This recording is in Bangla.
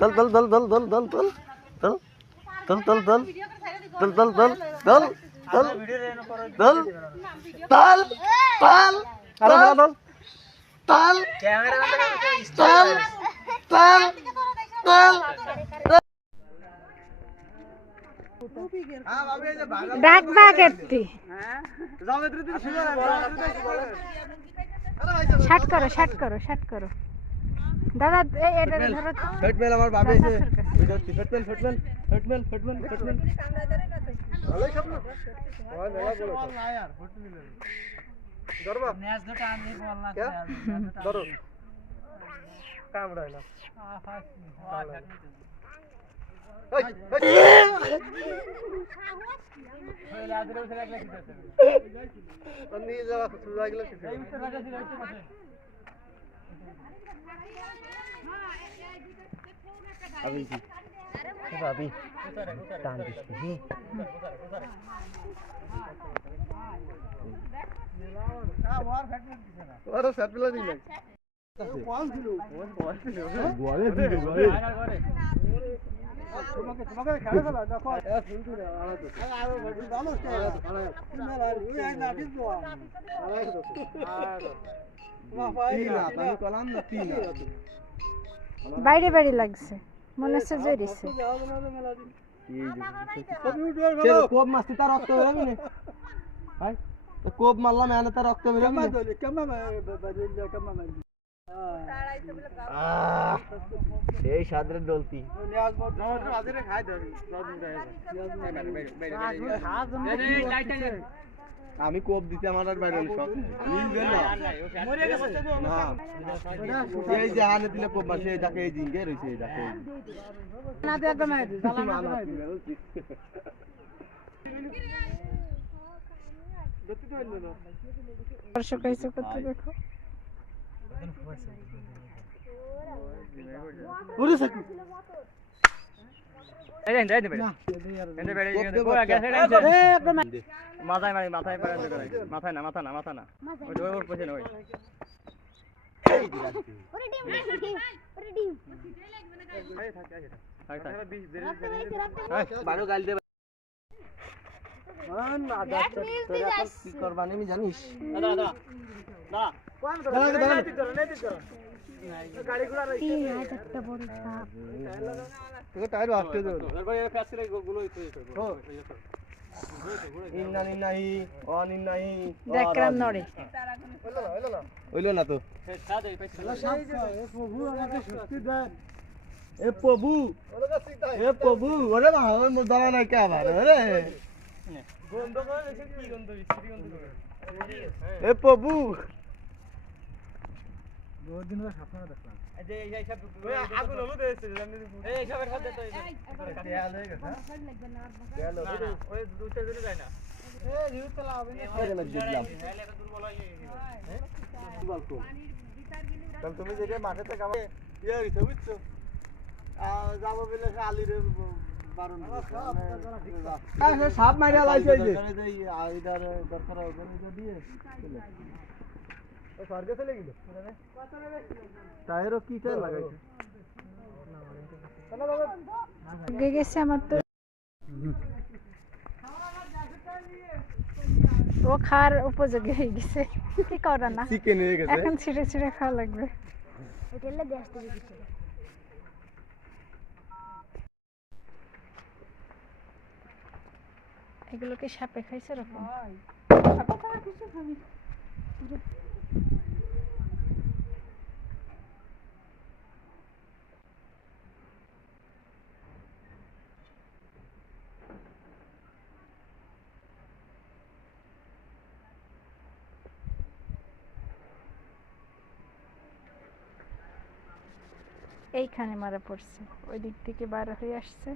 দল দল দল দল দল দল দল দল দল দল দল দল দল দল দল দল তাল তাল আরে বলা দল তাল তাল তাল তাল ব্যাগ ব্যাগ এত্তি শার্ট করো দাদা এটা ধরো ফেটমেল আমার বাবা এসে বিদর্তি ফেটমেল ভালোই সব না ওই মেলা বলো না यार ফেটমেল ধরবা ম্যাচ দুটো আনলে বল না ধরো কামড়ায় না ওই লাদরে উঠে লাগলে কি করতে হবে নিয়ে যাওয়া সুজা গেলে কি এই তো রাখা ছিল अभी जी अभी टाइम दिखती है और सेट मिला नहीं है कौन ছিল গোয়ালে দিল গোয়ালে তোমাকে খেলা খেলা দেখো এ শুনছি না আনা তো আরে ভালো না ওই আই না ঠিক তো আড়াই তো না ভাই না আমি কলাম না তিন বাইরে বাইরে লাগছে মনে হচ্ছে জড়িছে কোপ মারছি তার রক্ত বেরোবি না ভাই কোপ মারলাম এনে তার রক্ত বেরোবি না এই সাদরে ডলতি আমি কোপ দিতে আমার আর বাইরে সব এই যে হানে দিলে কোপ মারছে এই যাকে এই জিঙ্গে রয়েছে এই যাকে না দে একদম দর্শক এসে করতে দেখো ওরে সাকি এই দেন দেন বেড়ে এন্ড বেড়ে ও গ্যাসে ডাইছে মাথায় মারি মাথায় পড়ে করে মাথায় না ওই ওর পছনে ওই ওরে ডিম এই থাকে বারো গাল দে মান আদা তোর এখন কি করবানি আমি জানিস দাদা না কোন করো নেতি করো গাড়ি ঘোড়া রইছে একটা বড় সাপ তোকে টায়ার আসতে দে এরপর এর ফ্যাস করে গুলো হইছে ইন্নানি নাই অনিন নাই দেখরাম নড়ে হইলো না তো সাদে পয়সা এ প্রভু আমাকে শক্তি দেন এ প্রভু ওরে মা ওই মুদারা নাই কে আবার ওরে গন্ধ করে দেখি কি গন্ধ বিশ্রী গন্ধ করে এ প্রভু বহুত দিন ধরে স্বপ্ন দেখলাম এই যে এই সব ওই আগুন হলো দেছে জানি এই সবের সাথে তো তেল হয়ে গেছে তেল হলো ওই দুটো দিন যায় না এই জিউ তো লাভ নেই কেন দিলাম দুর্বল হয়ে গেছে দুর্বল তো তাহলে তুমি যেটা মাঠেতে কামে ইয়া হইছে বুঝছো যাবো বলে আলিরে বারণ আচ্ছা সাপ মাইরা লাইছে এই যে আইদার দরকার ওখানে দিয়ে চলে ও স্বর্গে চলে গেল টায়ারও কি টায়ার লাগাইছে গেছে আমার তো ও খার উপযোগী হয়ে গেছে কি করা না চিকেন হয়ে গেছে এখন ছিঁড়ে খাওয়া লাগবে এটালে গ্যাস দিয়ে দিচ্ছে এগুলো কি সাপে খাইছে এরকম এইখানে মারা পড়ছে ওই দিক থেকে বার হয়ে আসছে